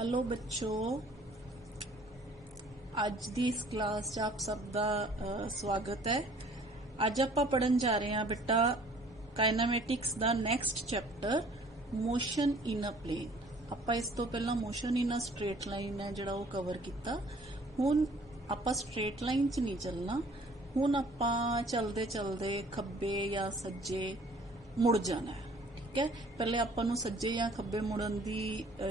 Hello बच्चों, ਅੱਜ ਦੀ ਇਸ ਕਲਾਸ 'ਚ ਆਪ ਸਭ ਦਾ ਸਵਾਗਤ ਹੈ। ਅੱਜ ਆਪਾਂ ਪੜਨ ਜਾ ਰਹੇ ਹਾਂ ਬੇਟਾ ਕਾਇਨਾਮੈਟਿਕਸ ਦਾ ਨੈਕਸਟ ਚੈਪਟਰ ਮੋਸ਼ਨ ਇਨ ਅ ਪਲੇਨ। ਆਪਾਂ ਇਸ ਤੋਂ ਪਹਿਲਾਂ ਮੋਸ਼ਨ ਇਨ ਅ ਸਟ੍ਰੇਟ ਲਾਈਨ ਹੈ ਜਿਹੜਾ ਉਹ ਕਵਰ ਕੀਤਾ। ਹੁਣ ਆਪਾਂ ਸਟ੍ਰੇਟ ਲਾਈਨ 'ਚ ਨਹੀਂ ਚੱਲਣਾ, ਹੁਣ ਆਪਾਂ ਚਲਦੇ ਚਲਦੇ ਖੱਬੇ ਜਾਂ ਸੱਜੇ ਮੁੜ ਜਾਣਾ ਹੈ। ठीक है, पहले आपां नूं सज्जे या खब्बे मुड़न दी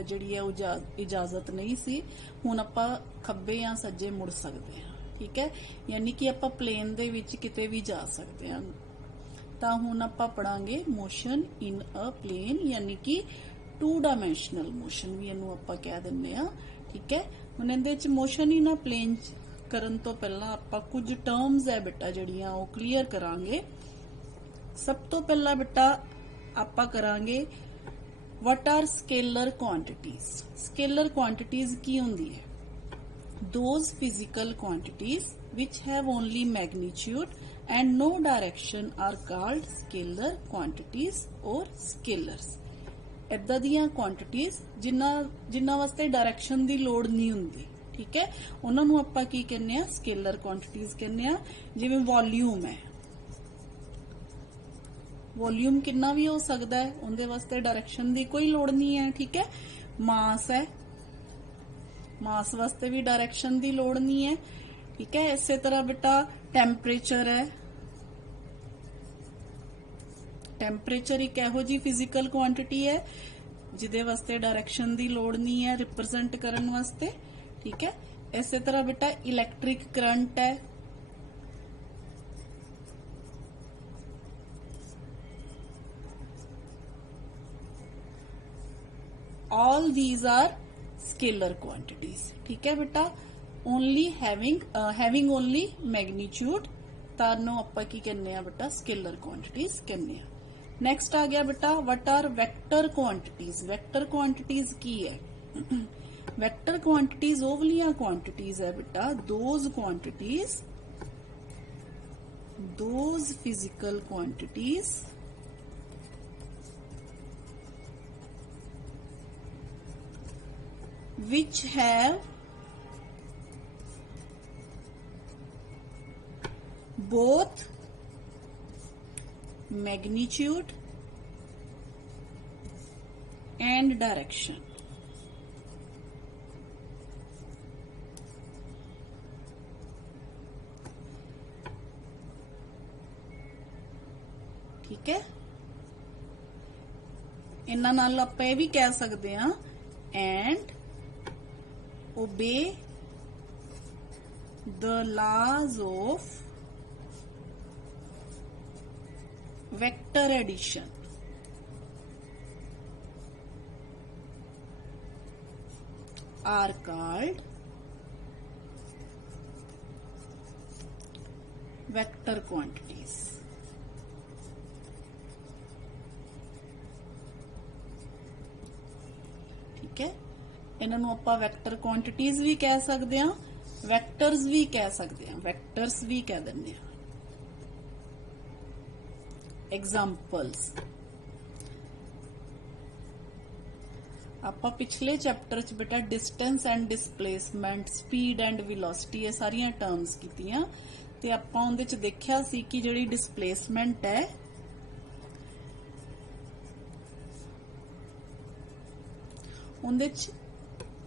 जिहड़ी है इजाजत नहीं सी। हुण आपां खब्बे या सज्जे मुड़ सकते हैं। ठीक है, यानी कि आपां प्लेन दे विच किते भी जा सकते हैं। तां हुण आपां पढ़ांगे मोशन इन अ प्लेन, यानी कि 2 डायमेंशनल मोशन भी इहनूं आपां कह दिंदे आ। ठीक है, हुण इहदे विच मोशन इन अ प्लेन करन तो पहलां आपां कुछ टर्म्स है बेटा जिहड़ियां ओह क्लीयर करांगे। सब तो पहला बेटा ਆਪਾਂ ਕਰਾਂਗੇ what are scalar quantities। scalar quantities ਕੀ ਹੁੰਦੀ ਹੈ? those physical quantities which have only magnitude and no direction are called scalar quantities or scalars। ਇਦਾਂ ਦੀਆਂ quantities ਜਿਨ੍ਹਾਂ ਵਾਸਤੇ ਡਾਇਰੈਕਸ਼ਨ ਦੀ ਲੋੜ ਨਹੀਂ ਹੁੰਦੀ। ਠੀਕ ਹੈ, ਉਹਨਾਂ ਨੂੰ ਆਪਾਂ ਕੀ ਕਹਿੰਦੇ ਆ? scalar quantities ਕਹਿੰਦੇ ਆ। ਜਿਵੇਂ ਵੋਲਿਊਮ ਹੈ, वॉल्यूम कितना भी हो सकता है, उनके वास्ते डायरेक्शन की कोई लोड़ नहीं है। ठीक है, मास है, मास वास्ते भी डायरेक्शन की लोड़ नहीं है। ठीक है, इसे तरह बेटा टैंपरेचर है, टैंपरेचर एक इहो जी फिजिकल क्वांटिटी है जिदे वास्ते डायरेक्शन की लोड़ नहीं है रिप्रजेंट करने वास्ते। ठीक है, इसे तरह बेटा इलैक्ट्रिक करंट है, all these are scalar quantities। ठीक है बेटा, only having only magnitude तानो आपां की कहने आ बेटा scalar quantities कहने आ। नेक्स्ट आ गया बेटा what are vector quantities। vector quantities की है? vector quantities ਉਹ ਵਾਲੀਆਂ quantities है बेटा those quantities, those physical quantities which have both magnitude and direction। ठीक है, इन्हां नाल आपां इह भी कह सकते हैं and obey the laws of vector addition। are called vector quantities। ठीक है, इन्हां नूं आपां वैक्टर क्वांटिटीज भी कह सकते हैं, वैक्टर्स भी कह सकते हैं, वैक्टर्स भी कह दिंदे आ। एग्जांपल्स आपां पिछले चैप्टर च बेटा distance and displacement, speed and velocity ये सारियां टर्म्स कीतियां ते आपां उहदे च देखिया सी कि जिहड़ी डिस्प्लेसमेंट है उहदे च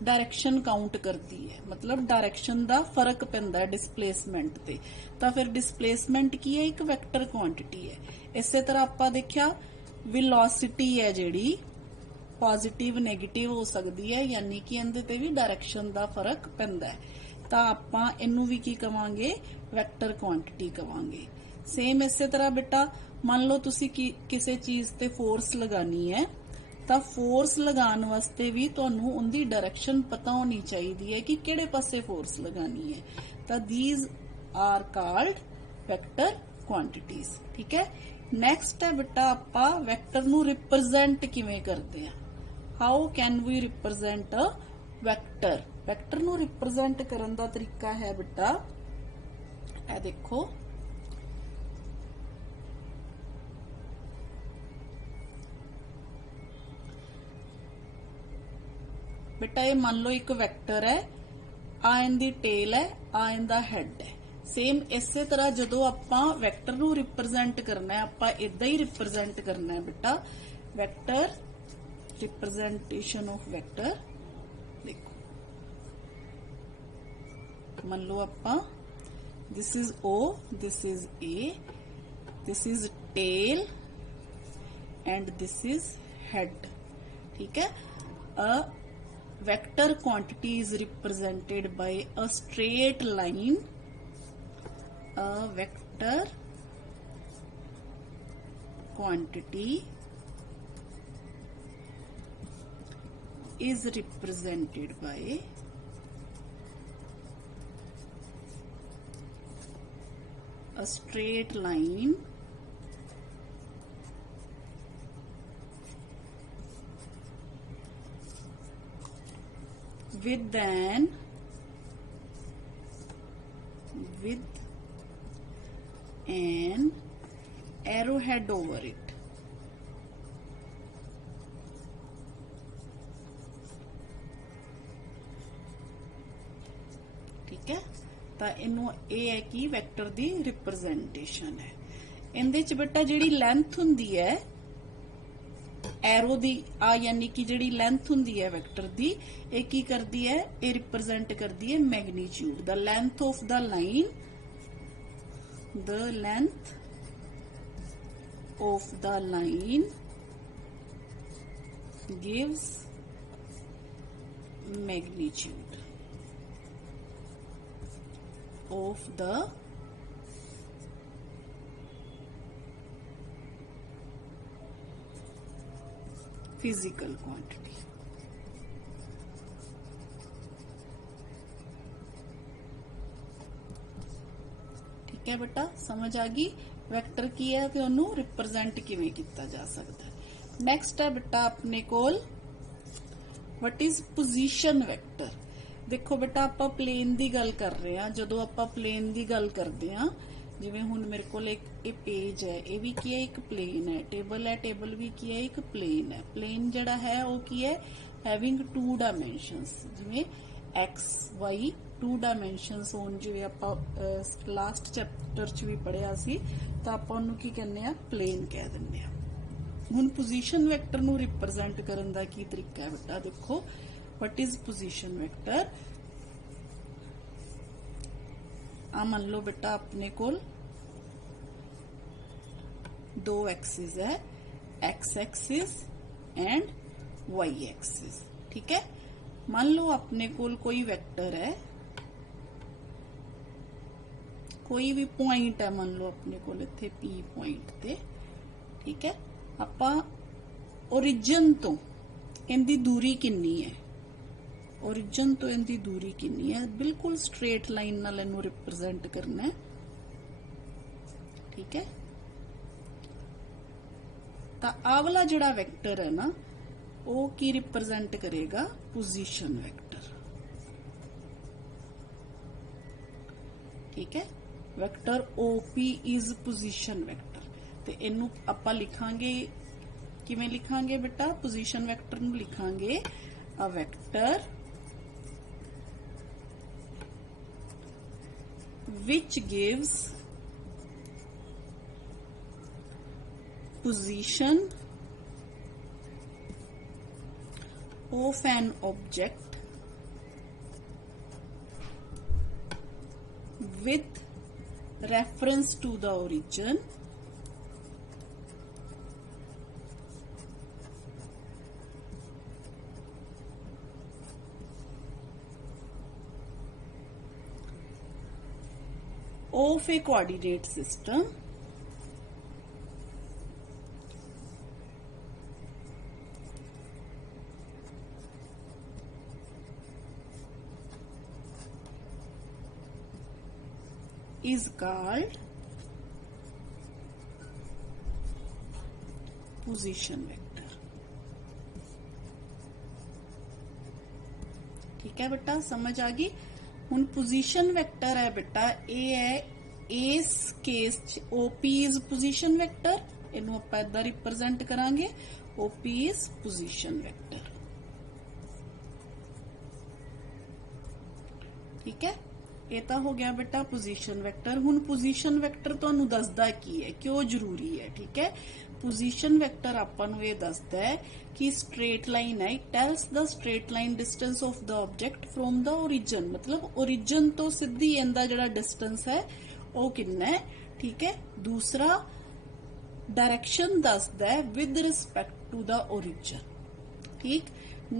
डायरेक्शन काउंट करती है, मतलब डायरेक्शन का फर्क पैंदा डिस्प्लेसमेंट ते। तां फिर डिस्प्लेसमेंट की है? एक वैक्टर क्वांटिटी है। इसे तरह आपां देखिया वेलोसिटी है जिहड़ी पॉजिटिव नेगेटिव हो सकती है, यानी कि इहदे ते भी डायरेक्शन का फर्क पैंदा है। तां आपां इहनूं भी की कवांगे? वैक्टर क्वांटिटी कवांगे। सेम इसे तरह बेटा मान लो तुसी किसी चीज ते फोर्स लगानी है, ਤਾਂ फोर्स लगाने वास्ते भी तुहानू उनकी डायरेक्शन पता होनी चाहिए है कि किहड़े पासे फोर्स लगानी है। तो these are called vector quantities. ठीक है, नैक्सट है बेटा आपां वैक्टर नू रिप्रजेंट किवें करते हैं। How can we represent a vector. Vector नू रिप्रजेंट करन दा तरीका है बेटा ए देखो, बेटा ये मान लो एक वैक्टर है, आ इनदी टेल है, आ इनदा हेड है। सेम इसे तरह जदों आपां वैक्टर नूं रिप्रजेंट करना है, आपां इदां ही रिप्रजेंट करना है बेटा। वैक्टर रिप्रजेंटेशन ऑफ वैक्टर, देखो मान लो आपां this is O, this is A, this is tail and this is head. ठीक है। अ vector quantity is represented by a straight line. A vector quantity is represented by a straight line with an arrowhead over it। ठीक है। तो इनू ये है कि vector दी representation है। इहदे च बेटा जिहड़ी लेंथ हुंदी है एरो दी, आ यानी कि जिहड़ी लेंथ हुंदी है वैक्टर दी, ये की करदी है, ये रिप्रजेंट करदी है magnitude. The length of the line, the length of the line gives magnitude of the physical quantity. ठीक है बेटा, समझ आ गई वैक्टर की है कि उन्होंने रिप्रजेंट किवें किया जा सकता है। नैक्सट है बेटा अपने कोल वट इज पोजीशन वैक्टर। देखो बेटा आपां प्लेन की गल कर रहे हैं, जदों आपां प्लेन की गल करते हैं, जिवें हुण मेरे कोल एक पेज है, ये भी की है एक प्लेन है, टेबल है, टेबल भी की है एक प्लेन है। प्लेन जिहड़ा है वो की है हैविंग 2 डायमेंशनस, जिवें एक्स वाई 2 डायमेंशनस होण, जिवें आपां लास्ट चैप्टर च भी पढ़िया सी, तां आपां उहनूं की कहने आ प्लेन कह दिंदे आ। हुण पोजीशन वैक्टर नूं रिप्रजेंट करन दा की तरीका है बेटा, देखो वट इज पोजीशन वैक्टर। आ मान लो बेटा अपने कोल 2 एक्सिस है, X axis and Y axis. ठीक है। मान लो अपने कोल कोई वेक्टर है, कोई भी पॉइंट है, मान लो अपने कोल इत्थे पी पॉइंट ते। ठीक है। आपां ओरिजिन तो इनदी दूरी कितनी है, ओरिजिन तो इनकी दूरी कितनी है, बिल्कुल स्ट्रेट लाइन नाल इनू रिप्रजेंट करना है। ठीक है। तो आ वाला जिहड़ा वैक्टर है ना, वो की रिप्रजेंट करेगा पोजीशन वैक्टर। ठीक है। Vector OP is position vector. तो इनू आपां लिखांगे किवें लिखांगे बेटा, पोजीशन वैक्टर नू लिखांगे a vector which gives position of an object with reference to the origin of a coordinate system is called position vector। ठीक है बेटा, समझ आ गई। हुण पोजीशन वेक्टर है बेटा, ये है इस case OP is position vector, इनू आपां इदां रिप्रजेंट करांगे, ओपी इज पोजीशन वेक्टर। ठीक है, ਇਹ ਤਾਂ ਹੋ ਗਿਆ ਬੇਟਾ ਪੋਜੀਸ਼ਨ ਵੈਕਟਰ। ਹੁਣ ਪੋਜੀਸ਼ਨ ਵੈਕਟਰ ਤੁਹਾਨੂੰ ਦੱਸਦਾ ਕੀ ਹੈ, ਕਿਉਂ ਜ਼ਰੂਰੀ ਹੈ। ਠੀਕ ਹੈ, ਪੋਜੀਸ਼ਨ ਵੈਕਟਰ ਆਪਾਂ ਨੂੰ ਇਹ ਦੱਸਦਾ ਹੈ ਕਿ ਸਟ੍ਰੇਟ ਲਾਈਨ ਹੈ, it tells the straight line distance of the object from the origin, मतलब ओरिजिन ਤੋਂ ਸਿੱਧੀ ਇਹਦਾ ਜਿਹੜਾ ਡਿਸਟੈਂਸ ਹੈ ਉਹ ਕਿੰਨਾ ਹੈ। ਠੀਕ ਹੈ, ਦੂਸਰਾ डायरेक्शन दसदा है with respect to the origin. ठीक,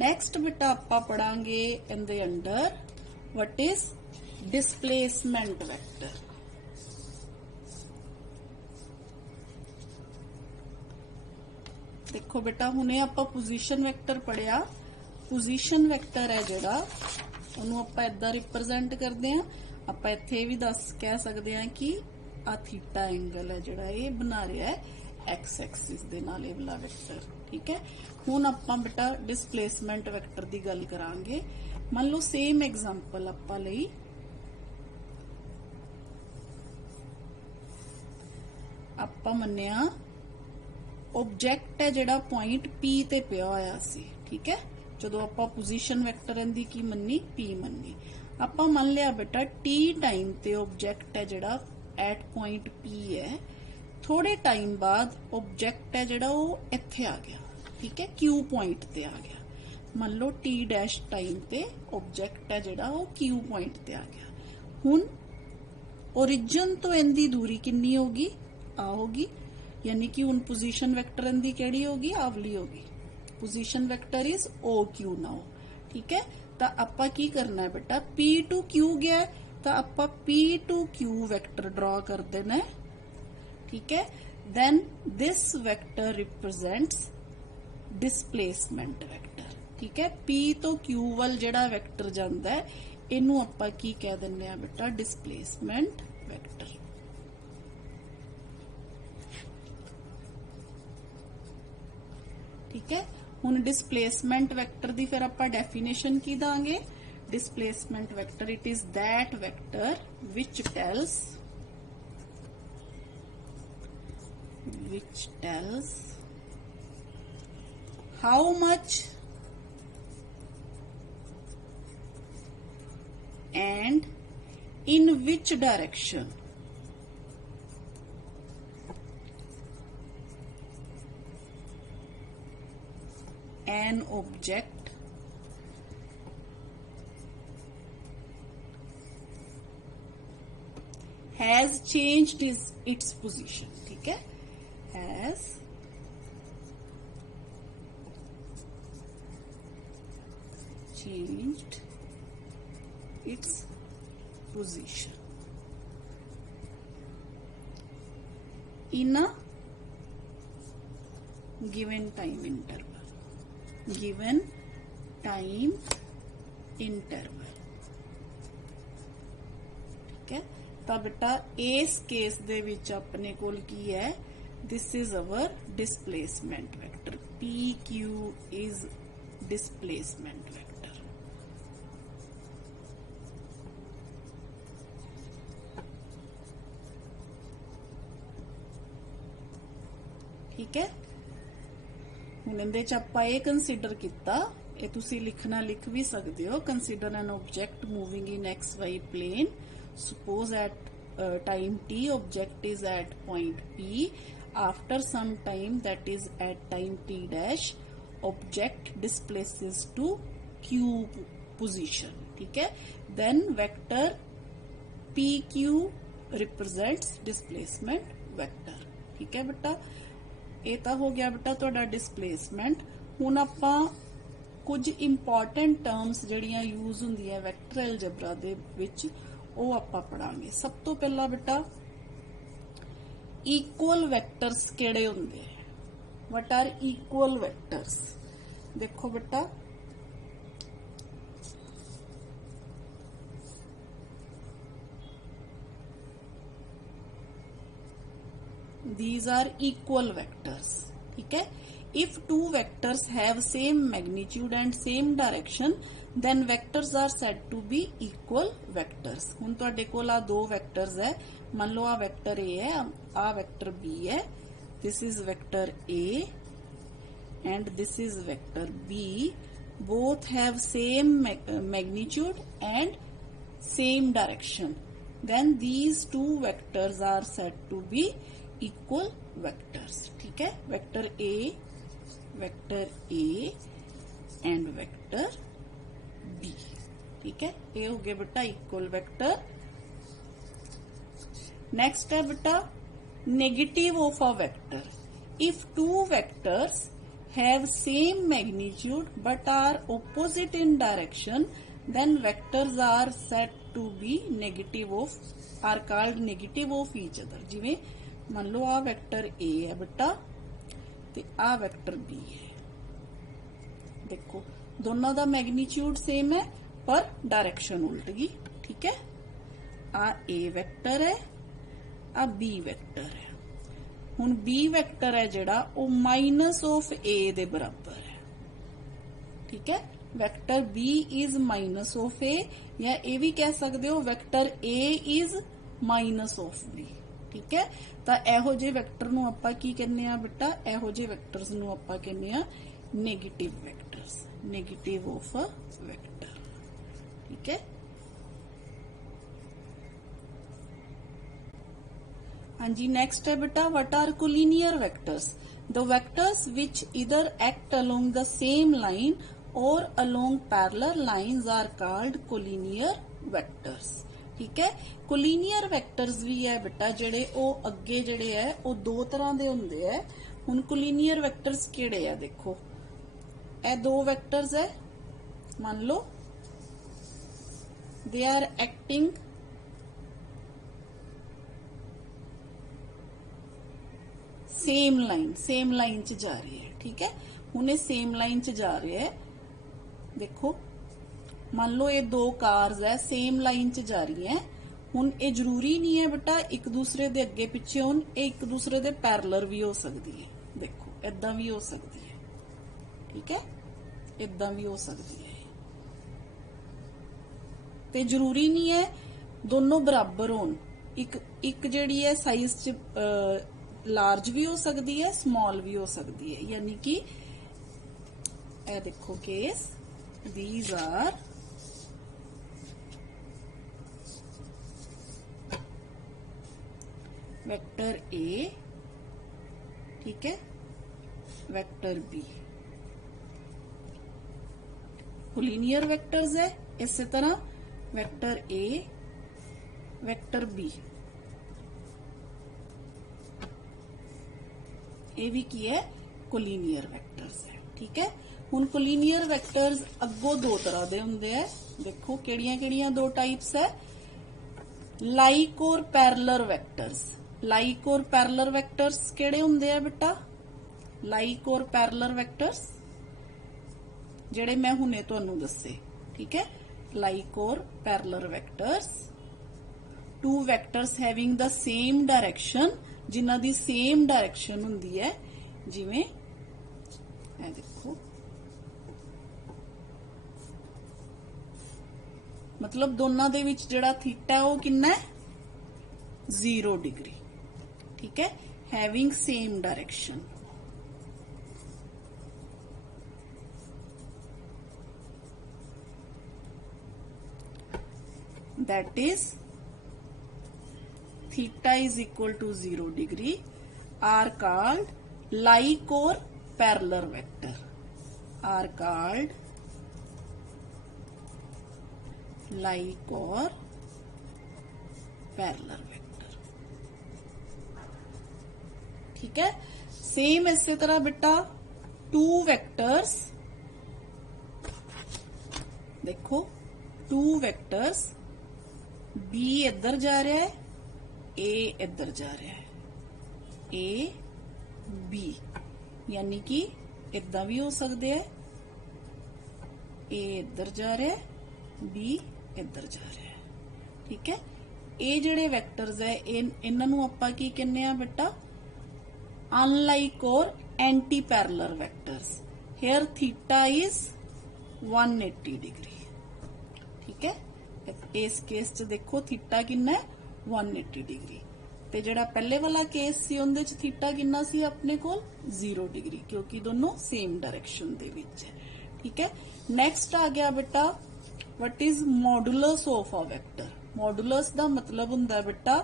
नैक्सट बेटा आप पढ़ांगे in the under what is displacement vector. देखो बेटा हुणे आपां पोजीशन वेक्टर पढ़िया। पोजीशन वेक्टर है जिहड़ा उहनूं आपां इदां रिप्रेजेंट करदे हां। आपां इत्थे भी दस कह सकदे हां कि आ थीटा एंगल है जिहड़ा ये बना रहा है एक्स एक्सिस दे नाल ये वाला वेक्टर। ठीक है, हुण आपां बेटा डिस्प्लेसमेंट वेक्टर दी गल करांगे। मान लो सेम एग्जांपल आपां लई आपां मन्निया ऑब्जेक्ट है जिहड़ा पॉइंट पी ते पिया होया सी। ठीक है, जदों आपां पोजीशन वेक्टर इहदी की मन्नी पी मन्नी, आपां मान लिया बेटा टी टाइम ते ऑब्जेक्ट है जिहड़ा एट पॉइंट पी है, थोड़े टाइम बाद ऑब्जेक्ट है जिहड़ा वो इत्थे आ गया। ठीक है, क्यू पॉइंट ते आ गया। मान लो टी डैश टाइम ते ऑब्जेक्ट है जिहड़ा वो क्यू पॉइंट ते आ गया। हुण ओरिजिन तो इनदी दूरी कितनी होगी, आ होगी, यानी कि हुण पोजीशन वेक्टर इनदी किहड़ी होगी, आवली होगी। Position vector is O Q now. ठीक है, तो आपां की करना है बेटा, पी टू क्यू गया तो आपां P to Q vector draw कर देना है। ठीक है, then this vector represents displacement vector. ठीक है, पी तो क्यू वाल जिहड़ा वेक्टर जांदा है इनू आपां की कह दिंदे आ बेटा, डिस्प्लेसमेंट वेक्टर। ठीक है, हुण डिस्प्लेसमेंट वेक्टर दी फिर आपां डेफिनेशन की Dange. Displacement vector it is that vector which tells how much and in which direction an object has changed its position। ठीक है, has changed its position in a given time interval। given time interval। ठीक है, तो बेटा इस case दे विच अपने कोल की है, this is our displacement vector. P Q is displacement vector. ठीक है, हुण इहदे च आपां इह कंसीडर कीता, ਇਹ ਤੁਸੀਂ लिखना लिख भी सकते हो। Consider an object moving in X Y plane. Suppose at time t object is at point P. After some time, that is at time t dash, object displaces to Q position। ठीक है, then vector PQ represents displacement vector। ठीक है बेटा, ये तो हो गया बेटा तुहाडा डिस्प्लेसमेंट। हुण आपां कुछ इंपॉर्टेंट टर्म्स जिहड़ियां यूज हुंदियां वैक्टर अलजेब्रा दे विच ਉਹ ਆਪਾਂ ਪੜਾਂਗੇ। ਸਭ ਤੋਂ ਪਹਿਲਾਂ ਬੇਟਾ ਇਕੁਅਲ ਵੈਕਟਰਸ ਕਿਹੜੇ ਹੁੰਦੇ, ਵਟ ਆਰ ਇਕੁਅਲ ਵੈਕਟਰਸ। ਦੇਖੋ ਬੇਟਾ these are equal vectors। ठीक है, if two vectors have same magnitude and same direction then vectors are said to be equal vectors। हुण तुहाडे कोल आ दो vectors है, मान लो आ vector A है, आ vector B है, this is vector A and this is vector B, both have same magnitude and same direction, then these two vectors are said to be equal vectors. ठीक है, vector A and vector B. ठीक है, ये हो गया बेटा equal vector. Next है बेटा negative of a vector. If two vectors have same magnitude but are opposite in direction, then vectors are said to be negative of, are called negative of each other. जिवें मान लो आ vector A है बेटा ते आ vector B है. देखो दोनों दा magnitude same है पर डायरेक्शन उल्ट गई. ठीक है, आ A वेक्टर है, आ B वेक्टर है. हुण B वेक्टर है जिहड़ा वो माइनस ऑफ A दे बराबर है. ठीक है, vector B is minus of A, या ये भी कह सकते हो vector A is minus of B. ठीक है, तो इहो जे वेक्टर नूं आपां की कहने आ बेटा, इहो जे वेक्टर्स नूं आपां कहने आ negative vectors, negative of a vector. ठीक है, हाँ जी. नेक्स्ट है बेटा what are collinear vectors. The vectors which either act along the same line or along parallel lines are called collinear vectors. ठीक है, कोलिनियर वेक्टर्स भी है बेटा जेडे ओ अगे जेडे है ओ दो तरह दे हुंदे है. हुण कोलिनियर वेक्टर्स केड़े है, देखो ए दो वेक्टर्स है, मान लो they are acting same line च जा रही है. ठीक है, हुणे सेम लाइन च जा रहे है. देखो मान लो ये दो कार्स है सेम लाइन च जा रही है. हुण ये जरूरी नहीं है बेटा एक दूसरे दे अगे पिछे होण, एक दूसरे दे पैरेलल भी हो सकती है. देखो इदां भी हो सकती है. ठीक है, इदां भी हो सकती है. ते जरूरी नहीं है दोनों बराबर होण. एक जिहड़ी है साइज च लार्ज भी हो सकती है, स्मॉल भी हो सकती है. यानी कि ए देखो case these are vector A. ठीक है, वेक्टर बी कोलिनियर वेक्टर्स है. इसी तरह वेक्टर ए वेक्टर बी ये भी की है कोलिनियर वेक्टर्स है. ठीक है, हुण कोलिनियर वेक्टर्स अगों दो तरह दे हुंदे है. देखो केड़ियां दो टाइप्स है, लाइक और पैरेलल वेक्टर्स. लाइक और पैरेलल वेक्टर्स केड़े हुंदे है बेटा, लाइक और पैरेलल वेक्टर्स जेड़े मैं हुणे तुहानू दस्से. ठीक है, लाइक और parallel vectors two vectors having the same direction, जिन्हां दी सेम डायरेक्शन हुंदी है. जिवें ए देखो मतलब दोनों दे विच जिहड़ा थीटा है वो कितना है 0 डिग्री. ठीक है, having same direction. That is theta is equal to 0 degree are called like or parallel vector, are called like or parallel vector. ठीक है, सेम इसी तरह बेटा टू वेक्टर्स, देखो टू वेक्टर्स B इधर जा रहा है, A इधर जा रहा है, A B, यानी कि इदा भी हो सकते हैं. A इधर जा रहा है, B इधर जा रहा है. ठीक है, ये जिहड़े वेक्टर्स है इन्हां नूं आपां की कहने आ बेटा unlike or anti parallel vectors. Here theta is 180 degree. ठीक है, इस केस च देखो थीटा कितना है 180 डिग्री. ते जिहड़ा पहले वाला केस सी उहदे च थीटा कितना सी अपने कोल 0 डिग्री, क्योंकि दोनों सेम डायरेक्शन दे विच है. ठीक है, नेक्स्ट आ गया बेटा what is modulus of a vector? Modulus ਦਾ ਮਤਲਬ ਹੁੰਦਾ ਬੇਟਾ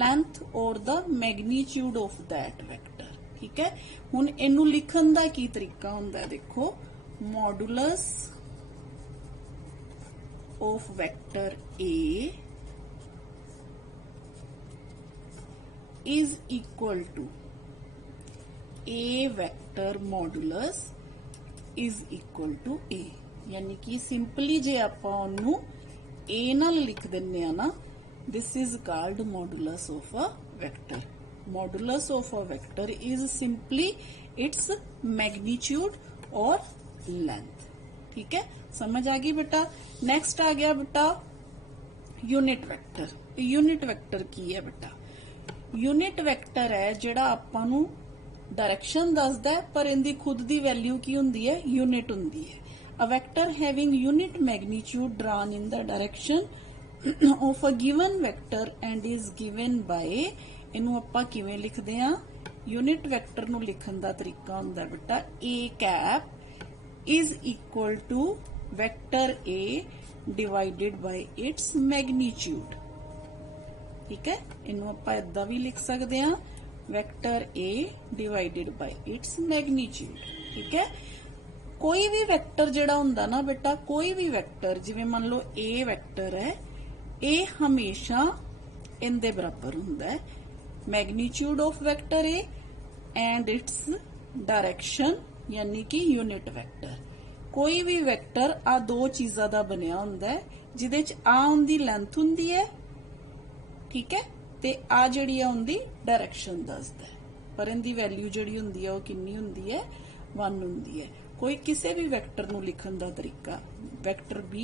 length or the magnitude of that vector, ठीक है। ਹੁਣ ਇਹਨੂੰ ਲਿਖਣ ਦਾ ਕੀ ਤਰੀਕਾ ਹੁੰਦਾ ਹੈ, ਦੇਖੋ modulus of vector A is equal to A vector modulus is equal to A, यानी कि सिंपली जे आपां ओनू A नाल लिख दिन्ने आ ना, this is called modulus of a vector. Modulus of a vector is simply its magnitude or length, ठीक है। समझ आ गई बेटा। नेक्स्ट आ गया बेटा यूनिट वेक्टर। यूनिट वेक्टर की है बेटा? यूनिट वेक्टर है जिहड़ा आपां नू डायरेक्शन दसदा है पर इनदी खुद दी वैल्यू की हुंदी है, यूनिट हुंदी है। A vector having unit magnitude drawn in the direction of a given vector and is given by, इनू आपां किवें लिखदे आ? यूनिट वेक्टर नू लिखण दा तरीका हुंदा बेटा A cap is equal to vector A divided by its magnitude, ठीक है। इनू आपां इदां भी लिख सकदे आ, vector A divided by its magnitude, ठीक है। कोई भी वेक्टर जिहड़ा हुंदा ना बेटा, कोई भी वेक्टर जिवें मान लो A वेक्टर है, A हमेशा इनदे बराबर हुंदा है magnitude of vector A and its direction, यानी कि यूनिट वेक्टर। कोई भी वेक्टर आ दो चीज़ां दा बनिया हुंदा है, जिहदे च आ उंदी लेंथ हुंदी है, ठीक है, ते आ जिहड़ी आ उंदी डायरेक्शन दसदा है, पर इनदी वैल्यू जिहड़ी हुंदी है वो कितनी हुंदी है? 1 हुंदी है। कोई किसी भी वेक्टर नू लिखण दा तरीका, vector B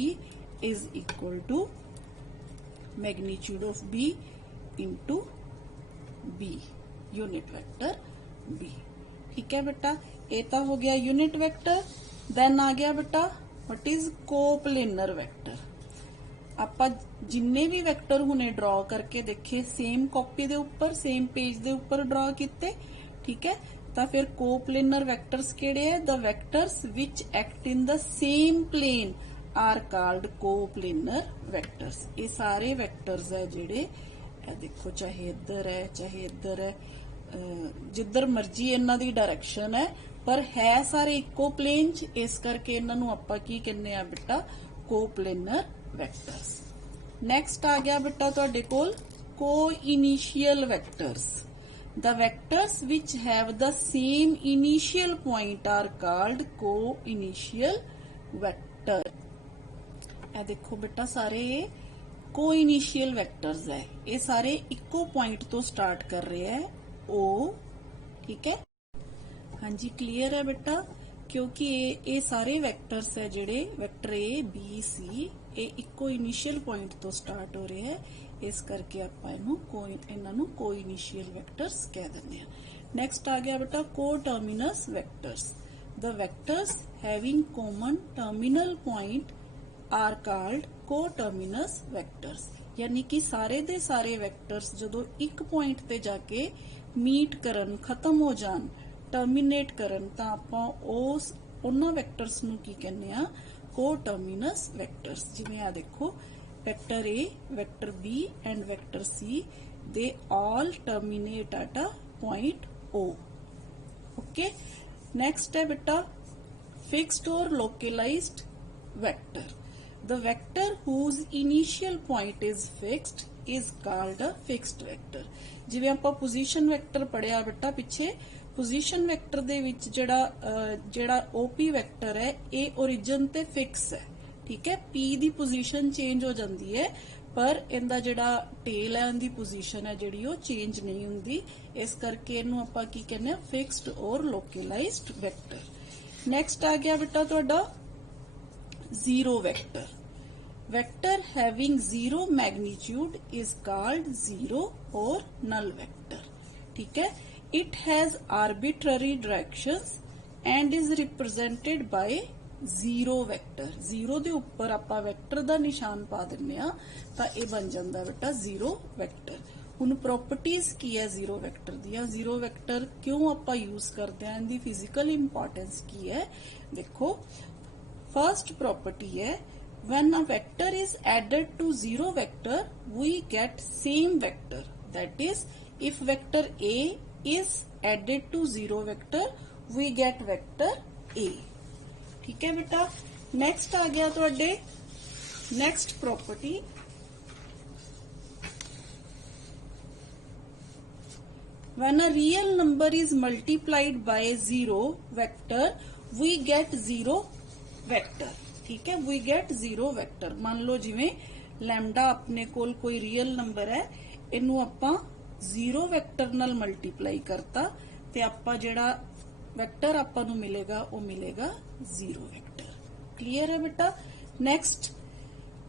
is equal to magnitude of B into B, unit vector B, ठीक है बेटा। ये तो हो गया यूनिट वेक्टर। देन आ गया बेटा व्हाट इज कोप्लेनर वेक्टर। आपां जिन्ने भी वेक्टर हुणे ड्रॉ करके देखे सेम कॉपी दे उपर, सेम पेज दे उपर ड्रॉ किते, ठीक है। तो फिर कोप्लेनर वेक्टर्स केड़े है? The vectors which act in the same plane are called coplanar vectors. ये सारे वेक्टर्स है जिहड़े देखो, चाहे इधर है चाहे इधर है, जिधर मर्जी इन्हां दी डायरेक्शन है, पर है सारे इको प्लेन च, इस करके इन्हां नूं आपां की कहने आ बेटा? Coplanar vectors. नेक्स्ट आ गया बेटा तुहाडे कोल को initial vectors. The vectors which have the same initial point are called co-initial vector. ये देखो बेटा सारे co-initial vectors है, ये सारे इको पॉइंट तो स्टार्ट कर रहे हैं O, ठीक है। हाँ जी क्लियर है बेटा, क्योंकि ये सारे वेक्टर्स है जिहड़े वेक्टर A B C ये इको इनिशियल पॉइंट तो स्टार्ट हो रहे हैं, इस करके आपां इन्हां नूं को इनिशियल वेक्टर्स कह दिंदे आ। नेक्स्ट आ गया बेटा coterminous vectors. The vectors having common terminal point are called coterminous vectors, यानी कि सारे दे सारे वेक्टर्स जदों एक पॉइंट ते जाके मीट करन, खत्म हो जान, टर्मिनेट करन, तां आपां उस उन्हां वेक्टर्स नूं की कहने आ? को टर्मिनस वेक्टर्स। जिवें आ देखो vector A, vector B and vector C, they all terminate at a point O. Okay. Next है बेटा fixed or localized vector. The vector whose initial point is fixed is called a fixed vector. जिवें आपां position vector पढ़िया बेटा पिछे, position vector दे विच जेड़ा OP vector है ये origin ते fix है, ठीक है। P दी पोजीशन चेंज हो जाती है, पर इनका जिहड़ा टेल है इनकी पोजीशन है जिहड़ी वो चेंज नहीं हुंदी, इस करके इनू आपां की कहने फिक्स्ड और लोकलाइज्ड वेक्टर। नेक्स्ट आ गया बेटा तुहाडा zero vector. Vector having zero magnitude is called zero or null vector, ठीक है। It has arbitrary directions and is represented by zero vector. Zero दे उपर आपां वेक्टर दा निशान पा दिंदे आ तां इह बन जांदा बेटा जीरो वेक्टर। हुण प्रॉपर्टीज की है जीरो वेक्टर दी? जीरो वेक्टर क्यों आपां यूज करते हैं, इनदी फिजिकल इंपॉर्टेंस की है? देखो फर्स्ट प्रॉपर्टी है when a vector is added to zero vector, we get same vector. That is, if vector A is added to zero vector, we get vector A. ठीक है बेटा। Next आ गया तुहाडे next property, when a real number is multiplied by zero vector, we get zero vector। ठीक है, we get zero vector। मान लो जिवें lambda अपने कोल कोई रियल नंबर है, इनू आपां जीरो वैक्टर नाल मल्टीप्लाई करता ते आपां जिहड़ा वैक्टर आपां नू मिलेगा वो मिलेगा जीरो वैक्टर। क्लियर है बेटा। Next,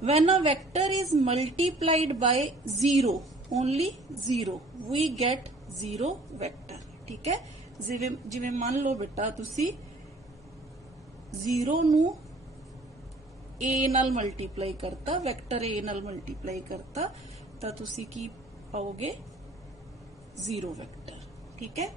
when a vector is multiplied by zero, only zero, we get zero vector. ठीक है, जिवें मान लो बेटा तुसी जीरो नू ए नाल मल्टीप्लाई करता, वैक्टर ए नाल मल्टीप्लाई करता, तो तुसी की पाओगे जीरो वैक्टर। ठीक है।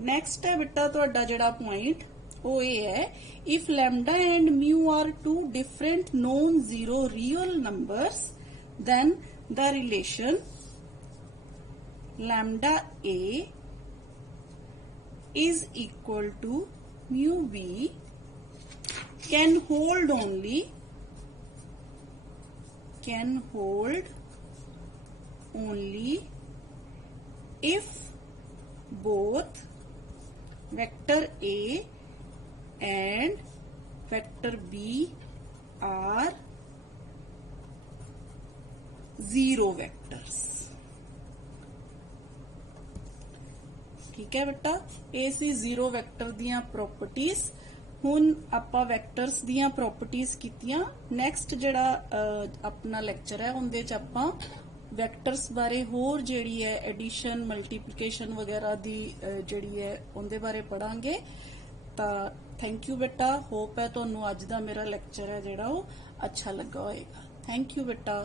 नेक्स्ट है बेटा तुहाडा जिहड़ा पॉइंट वो ये है, if lambda and mu are two different non zero real numbers, then the relation lambda A is equal to mu B can hold only if both vector A and vector B are zero vectors। ठीक है बेटा, ये सी zero vector दियां properties. हुण आपां vectors दियां properties कीतियां। Next जिहड़ा अपना लेक्चर है उहदे च आपां वैक्टर्स बारे होर जिहड़ी है एडिशन मल्टीप्लिकेशन वगैरह दी जिहड़ी है उहदे बारे पढ़ांगे। तां थैंक यू बेटा। होप है तुहानूं अज दा मेरा लेक्चर है जिहड़ा वो अच्छा लगा होएगा। थैंक यू बेटा।